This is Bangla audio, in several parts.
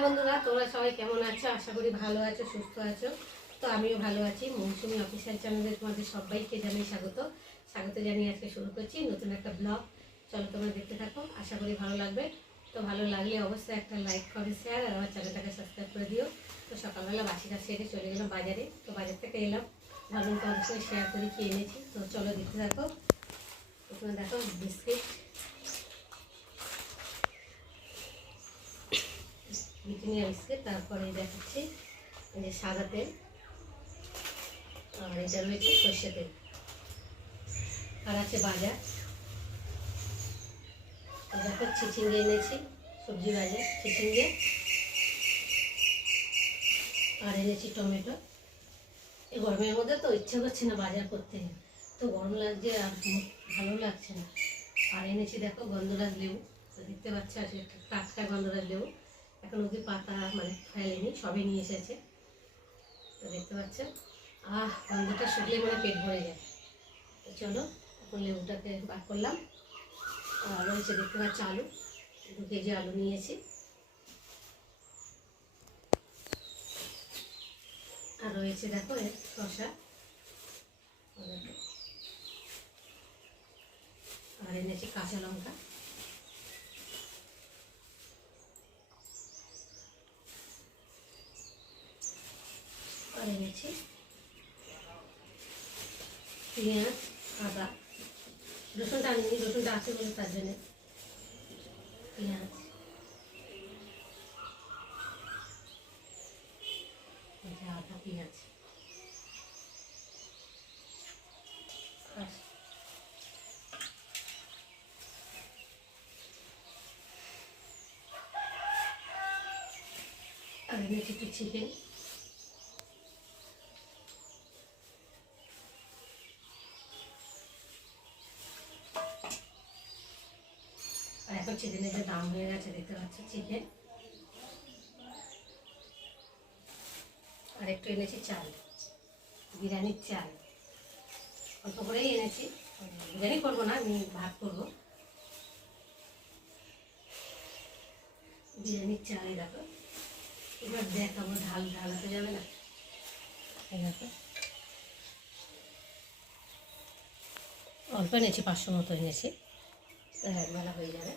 হ্যালো বন্ধুরা, তোমরা সবাই কেমন আছো? আশা করি ভালো আছো, সুস্থ আছো। তো আমিও ভালো আছি। মৌসুমি অফিসিয়াল চ্যানেলে তোমাদের সবাইকে জানাই স্বাগত। জানিয়ে আজকে শুরু করছি নতুন একটা ব্লগ। চলো তোমরা দেখতে থাকো, আশা করি ভালো লাগবে। তো ভালো লাগলে অবশ্যই একটা লাইক, কমেন্ট, শেয়ার আর আমার চ্যানেলটাকে সাবস্ক্রাইব করে দিও। তো সকালবেলা বাসিটা সেরে চলে গেলাম বাজারে। তো বাজার থেকে এলাম, ভাবলাম তোমাদের সঙ্গে শেয়ার করি কি এনেছি। তো চলো দেখতে থাকো। প্রথমে দেখো বিস্কিট, ব্রিটানিয়া বিস্কিট, তারপরে দেখাচ্ছি এই যে সাদা তেল, আর এটা রয়েছে সর্ষে তেল, আর আছে বাজার। দেখো চিচিঙ্গে এনেছি, সবজি বাজার চিচিঙ্গে, আর এনেছি টমেটো। এই গরমের মধ্যে তো ইচ্ছা করছে না বাজার করতে, তো গরম লাগছে আর ভালো লাগছে না। আর এনেছি দেখো গন্ধরাজ লেবু, তো দেখতে পাচ্ছ আছে টাটকা গন্ধরাজ লেবু, এখন অবধি পাতা মানে ফেলেনি, সবই নিয়ে এসেছে। তো দেখতে পাচ্ছ গন্ধটা শুকলে মানে পেট ভরে যায়। তো চলো এখন লেবুটাকে বার করলাম। আর রয়েছে দেখতে পাচ্ছ আলু, 2 কেজি আলু নিয়েছি। আর রয়েছে দেখো শসা, আর এনেছি কাঁচা লঙ্কা, আর এনেছি পেঁয়াজ, আদা, রসুনটা আনিনি, রসুনটা আছে বলে তার জন্য পেঁয়াজ, আদা পেঁয়াজ, আর এনেছি একটু চিকেন। আর এখন চিকেনের যে দাম হয়ে গেছে দেখতে পাচ্ছ চিকেন। আর একটু এনেছি চাল, বিরিয়ানির চাল, অল্প করেই এনেছি। বিরিয়ানি করবো না, আমি ভাত করবো। বিরিয়ানির চালই দেখো, এবার দেখাবো, ঢালাতে যাবে না। এই দেখো অল্প এনেছি, 500 মতো এনেছি, একবেলা হয়ে যাবে।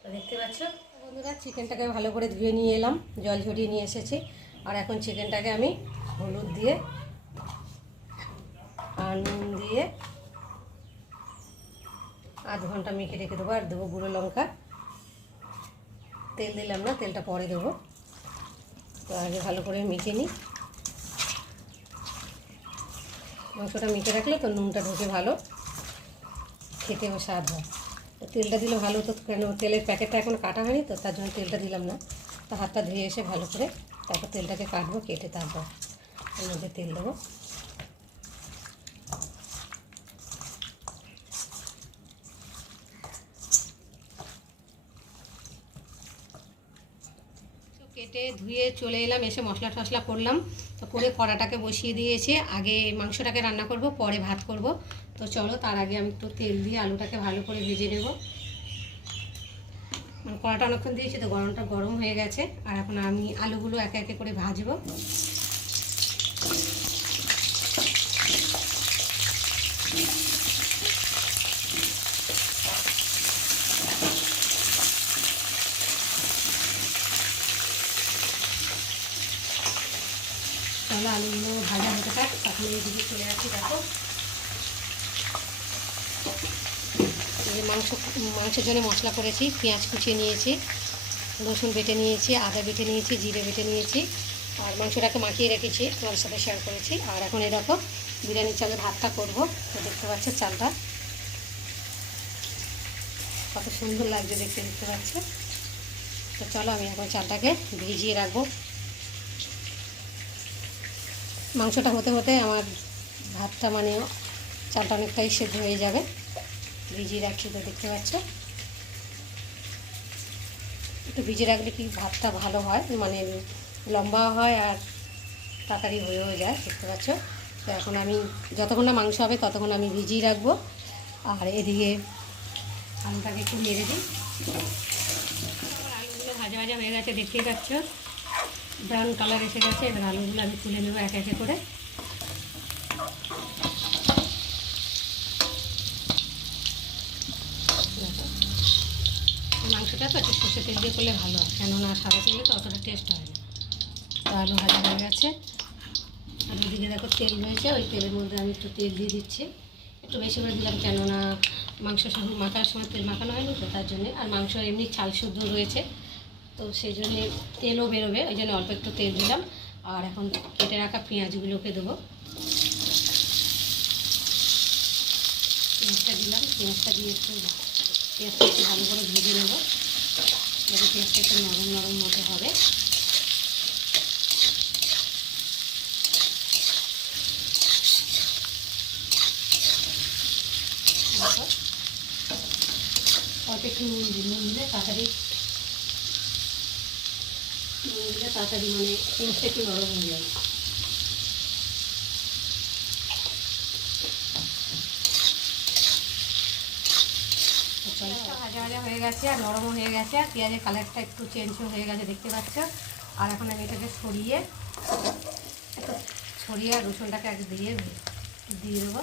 তো দেখতে পাচ্ছ বন্ধুরা, চিকেনটাকে ভালো করে ধুয়ে নিয়ে এলাম, জল ঝরিয়ে নিয়ে এসেছি। আর এখন চিকেনটাকে আমি হলুদ দিয়ে আর নুন দিয়ে আধ ঘন্টা মেখে রেখে দেবো। আর দেবো গুঁড়ো লঙ্কা, তেল দিলাম না, তেলটা পরে দেবো। তো আগে ভালো করে মেখে নিই। মাংসটা মেখে রাখলে তো নুনটা ঢুকে ভালো খেতেও স্বাদ হয়। তো তেলটা দিলে ভালো হতো, কেন তেলের প্যাকেটটা এখন কাটা হয়নি, তো তার জন্য তেলটা দিলাম না। তো হাতটা ধুয়ে এসে ভালো করে তারপর তেলটাকে কাটবো, কেটে তারপর এর মধ্যে তেল দেবো। কেটে ধুয়ে চলে এলাম, এসে মশলা টশলা করলাম। তো করে কড়াটাকে বসিয়ে দিয়েছি, আগে মাংসটাকে রান্না করব, পরে ভাত করব। তো চলো তার আগে আমি একটু তেল দিয়ে আলুটাকে ভালো করে ভেজে নেব। মানে কড়াটা অনেকক্ষণ দিয়েছি, তো গরমটা গরম হয়ে গেছে। আর এখন আমি আলুগুলো একে একে করে ভাজবো। তাহলে আলুগুলো ভাজা হতে থাক, তখন এই দিকে চলে যাচ্ছি। দেখো মাংসের জন্য মশলা করেছি, পেঁয়াজ কুচিয়ে নিয়েছি, রসুন বেটে নিয়েছি, আদা বেটে নিয়েছি, জিরে বেটে নিয়েছি, আর মাংসটাকে মাখিয়ে রেখেছি, তোমার সাথে শেয়ার করেছি। আর এখন এরকম বিরিয়ানির চালে ভাতটা করব। তো দেখতে পাচ্ছ চালটা কত সুন্দর লাগছে দেখতে, দেখতে পাচ্ছ। তো চলো আমি এখন চালটাকে ভিজিয়ে রাখবো। মাংসটা হতে হতে আমার ভাতটা মানে চালটা অনেকটাই সেদ্ধ হয়ে যাবে। ভিজিয়ে রাখছি, তো দেখতে পাচ্ছ একটু ভিজিয়ে রাখলে কি ভাতটা ভালো হয়, মানে লম্বা হয় আর তাড়াতাড়ি হয়েও যায়, দেখতে পাচ্ছ। তো এখন আমি যতক্ষণ না মাংস হবে ততক্ষণ আমি ভিজিয়ে রাখবো। আর এদিকে আলুটাকে একটু নেড়ে দিই। আলুগুলো ভাজা ভাজা হয়ে গেছে, দেখতেই পাচ্ছ ব্রাউন কালার এসে গেছে। এবার আলুগুলো আমি তুলে নেবো এক একে করে। মাংসটা তো একটু সর্ষে তেল দিয়ে করলে ভালো হয়, কেননা সাদা তেলে তো অতটা টেস্ট হয় না। তো আলু ভাজা হয়ে গেছে, আর ওদিকে দেখো তেল রয়েছে, ওই তেলের মধ্যে আমি একটু তেল দিয়ে দিচ্ছি, একটু বেশি করে দিলাম, কেননা মাংস মাখার সময় তেল মাখানো হয়নি তো তার জন্যে। আর মাংস এমনি চাল শুদ্ধ রয়েছে, তো সেই জন্যে তেলও বেরোবে, ওই জন্য অল্প একটু তেল দিলাম। আর এখন কেটে রাখা পেঁয়াজগুলোকে দেবো, পেঁয়াজটা দিলাম, পেঁয়াজটা দিয়ে একটু পেঁয়াজটা একটু ভালো করে ভেজে নেবো, যাতে পেঁয়াজটা একটু নরম নরম মতো হবে। অল্প একটু নুন দিলে তাড়াতাড়ি মানে পেঁয়াজটা একটু নরম হয়ে যাবে। ভাজা ভাজা হয়ে গেছে আর নরমও হয়ে গেছে, আর পেঁয়াজের কালারটা একটু চেঞ্জও হয়ে গেছে, দেখতে পাচ্ছ। আর এখন আমি এটাকে ছড়িয়ে আর রসুনটাকে আগে দিয়ে দেবো,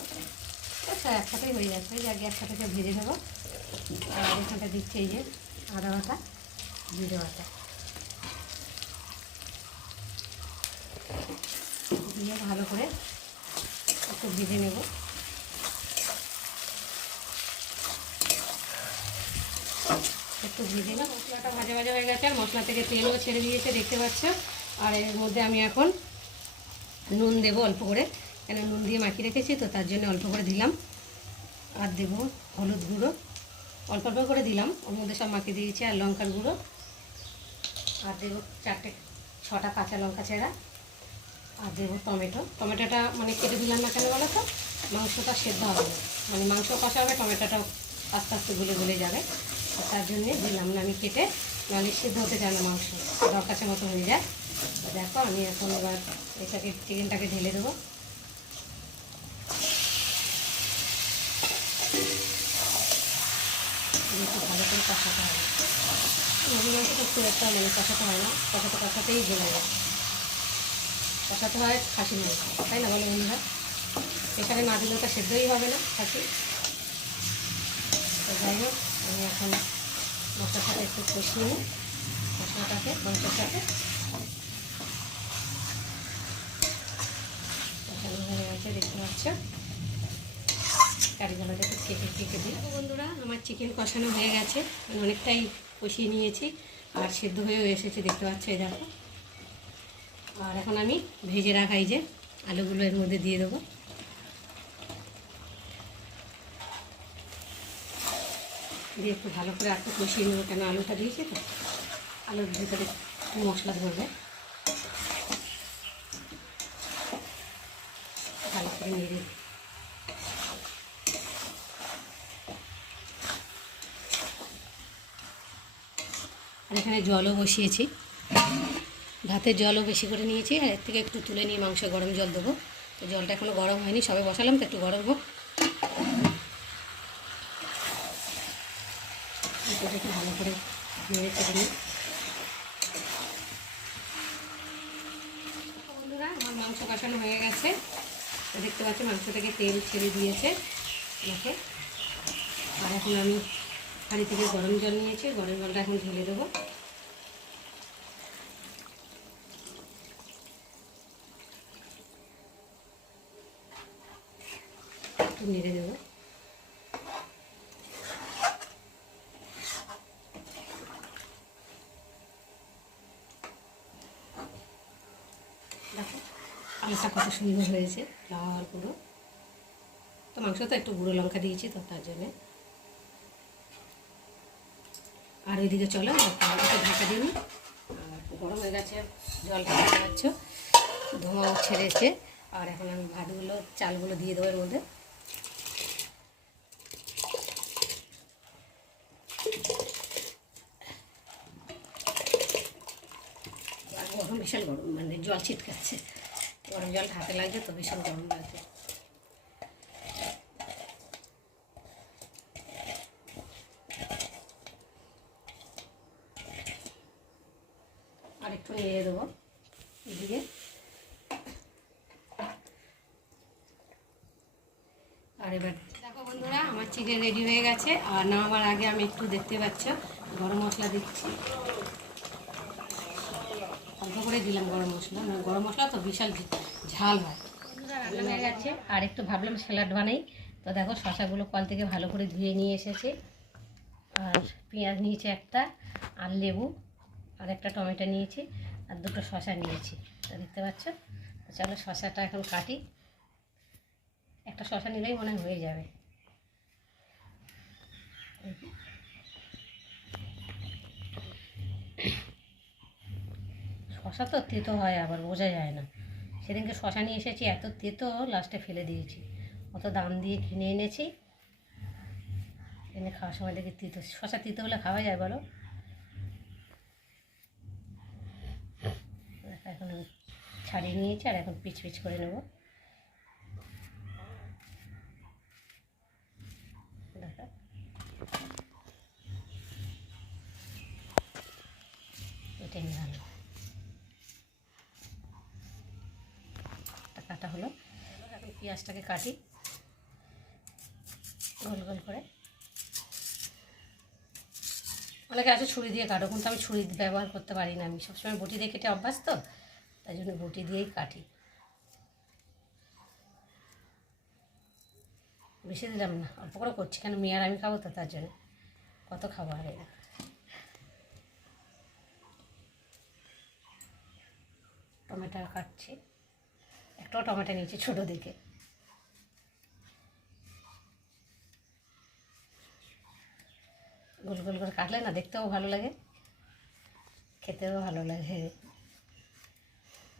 তো একসাথেই হয়ে যাচ্ছে, যে আগে একসাথে ভেজে নেবো। আর এখানটা দিচ্ছে এই যে আদা বাটা, জিরে বাটা দিয়ে ভালো করে একটু ভেজে নেব। একটু ভেজে না, মশলাটা ভাজা ভাজা হয়ে গেছে, আর মশলা থেকে তেলও ছেড়ে দিয়েছে, দেখতে পাচ্ছ। আর এর মধ্যে আমি এখন নুন দেবো অল্প করে, কেন নুন দিয়ে মাখিয়ে রেখেছি তো তার জন্য অল্প করে দিলাম। আর দেবো হলুদ গুঁড়ো, অল্প অল্প করে দিলাম, ওর মধ্যে সব মাখিয়ে দিয়েছি। আর লঙ্কার গুঁড়ো, আর দেবো 4-6টা কাঁচা লঙ্কা চেরা। আর দেবো টমেটোটা মানে কেটে দিলাম না কেন বলো তো, মাংসটা সেদ্ধ হবে, মানে মাংস কষা হবে, টমেটোটাও আস্তে আস্তে গলে যাবে, তার জন্যে দিলাম না আমি কেটে, নাহলে সেদ্ধ হতে চায় না, মাংস দরকাছের মতো হয়ে যায়। দেখো আমি এখন এবার এটাকে চিকেনটাকে ঢেলে দেবো। একটু ভালো করে কষাতে হবে, মুরগি মাংস তো খুব একটা মানে কষাতে হয় না, কষাতেই গলে যায়। কষাতে হয় খাসির মাংস, তাই না বলো বন্ধুরা? এখানে না দিলেও তো সেদ্ধই হবে না খাসি। তো যাই হোক, আমি এখন মশলার সাথে একটু কষিয়ে নিই, মশলাটাকে মাংসের সাথে কষানো হয়ে গেছে, দেখতে পাচ্ছ। কারিগুলোটা একটু কেটে দিই। বন্ধুরা, আমার চিকেন কষানো হয়ে গেছে, আমি অনেকটাই কষিয়ে নিয়েছি, আর সেদ্ধ হয়েও এসেছে, দেখতে পাচ্ছ, এই দেখো। আর এখন আমি ভেজে রাখা এই যে আলুগুলো এর মধ্যে দিয়ে দেবো, দিয়ে একটু ভালো করে একটু কষিয়ে নেবো, কেন আলুটা দিয়েছি তো, আলুর ভিতরে মশলা ধরবে, ভালো করে নেড়ে। আর এখানে জলও বসিয়েছি, ভাতের জলও বেশি করে নিয়েছি, আর এর থেকে একটু তুলে নিয়ে মাংস গরম জল দেবো। তো জলটা এখনও গরম হয়নি, সবে বসালাম, তো একটু গরম হোক, একটু ভালো করে নেড়ে চেড়ে নিই। বন্ধুরা, আমার মাংস কষানো হয়ে গেছে, তো দেখতে পাচ্ছি মাংস থেকে তেল ছেড়ে দিয়েছে দেখে। আর এখন আমি হাঁড়ি থেকে গরম জল নিয়েছি, গরম জলটা এখন ঢেলে দেবো। একটু নেড়ে দেবো। দেখো আলুটা কত সুন্দর হয়েছে, লাল পুরো। তো মাংস তো একটু গুঁড়ো লঙ্কা দিয়েছি তো তার জন্যে। আর ওইদিকে চলো একটু ঢাকা দিন, আর গরম হয়ে গেছে, জলটা দেখতে পাচ্ছ ধোঁয়াও ছেড়েছে। আর এখন আমি ভাতগুলো চালগুলো দিয়ে দেবো এর মধ্যে। গরম, বিশাল গরম, মানে জল ছিটকাচ্ছে, গরম জল হাতে লাগছে তো ভীষণ গরম লাগছে। একটু নেড়ে দেবো এদিকে। আর এবার দেখো বন্ধুরা, আমার চিকেন রেডি হয়ে গেছে। আর নামাবার আগে আমি একটু দেখতে পাচ্ছ গরম মশলা দিচ্ছি, অল্প করে দিলাম গরম মশলা, গরম মশলা তো বিশাল ঝাল হয়। বন্ধুরা রান্না হয়ে গেছে, আর একটু ভাবলাম স্যালাড বানাই। তো দেখো শশাগুলো কল থেকে ভালো করে ধুয়ে নিয়ে এসেছি, আর পেঁয়াজ নিয়েছি একটা, আর লেবু, আর একটা টমেটো নিয়েছি, আর দুটো শশা নিয়েছি। তো দেখতে পাচ্ছ। তো চলো শশাটা এখন কাটি, একটা শশা নিলেই মনে হয়ে যাবে। শশা তো তেতো হয়, আবার বোঝা যায় না। সেদিনকে শশা নিয়ে এসেছি, এত তেতো, লাস্টে ফেলে দিয়েছি। অত দাম দিয়ে কিনে এনেছি, এনে খাওয়ার সময় দেখি তিতো। শশা তিতো হলে খাওয়া যায় বলো? এখন আমি ছাড়িয়ে নিয়েছি, আর এখন পিচ পিচ করে নেব। দেখা এটাই ভালো কাটা হলো। এখন পেঁয়াজটাকে কাটি গোল গোল করে। অনেকে আছে ছুরি দিয়ে কাটো, কিন্তু আমি ছুরি ব্যবহার করতে পারি না। আমি সবসময় বটি দিয়ে কেটে অভ্যাস, তো তাই জন্য বটি দিয়েই কাটি। বেশি দিলাম না, অল্প করে করছি, কেন মেয়ে আর আমি খাবো তো, তার জন্য। কত খাবো আর এরা। টমেটো কাটছি, একটাও টমেটো নিয়েছি ছোটো দিকে। গোল গোল করে কাটলে না দেখতেও ভালো লাগে, খেতেও ভালো লাগে।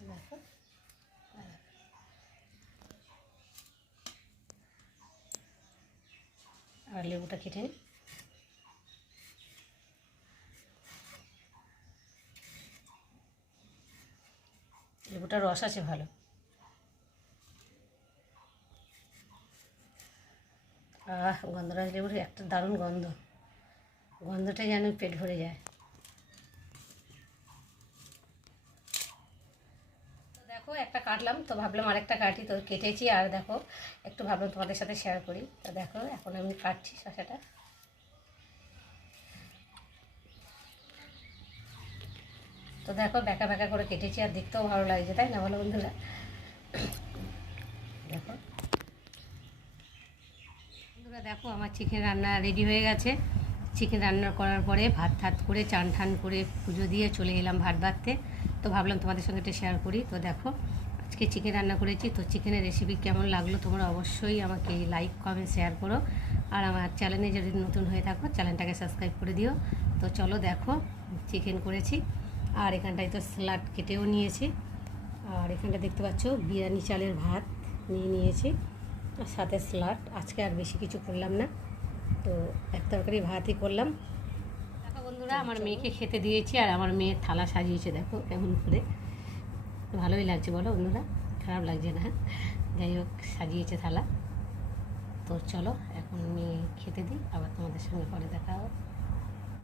দেখো আর লেবুটা কেটে নিই। লেবুটার রস আছে ভালো। গন্ধরাজ লেবুর একটা দারুণ গন্ধ, গন্ধটা যেন পেট ভরে যায়। তো দেখো একটা কাটলাম, তো ভাবলাম আরেকটা কাটি, তো কেটেছি। আর দেখো একটু ভাবলাম তোমাদের সাথে শেয়ার করি। তো দেখো এখন আমি কাটছি শসাটা। তো দেখো ব্যাকা ব্যাকা করে কেটেছি, আর দেখতেও ভালো লাগছে, তাই না বলো বন্ধুরা? দেখো বন্ধুরা, দেখো আমার চিকেন রান্না রেডি হয়ে গেছে। চিকেন রান্না করার পরে ভাত ঠাত করে চান ঠান করে পুজো দিয়ে চলে এলাম ভাত বাড়তে। তো ভাবলাম তোমাদের সঙ্গে এটা শেয়ার করি। তো দেখো আজকে চিকেন রান্না করেছি। তো চিকেনের রেসিপি কেমন লাগলো তোমরা অবশ্যই আমাকে লাইক কমেন্ট শেয়ার করো, আর আমার চ্যানেলে যদি নতুন হয়ে থাকো চ্যানেলটাকে সাবস্ক্রাইব করে দিও। তো চলো দেখো চিকেন করেছি, আর এখানটায় তো স্যালাড কেটেও নিয়েছি, আর এখানটা দেখতে পাচ্ছ বিরিয়ানি চালের ভাত নিয়ে নিয়েছি, আর সাথে স্যালাড। আজকে আর বেশি কিছু করলাম না, তো এক তরকারি ভাতই করলাম। দেখো বন্ধুরা আমার মেয়েকে খেতে দিয়েছি, আর আমার মেয়ের থালা সাজিয়েছে দেখো কেমন করে। ভালোই লাগছে বলো বন্ধুরা, খারাপ লাগছে না? যাই হোক সাজিয়েছে থালা। তো চলো এখন মেয়ে খেতে দিই, আবার তোমাদের সঙ্গে পরে দেখা হবে।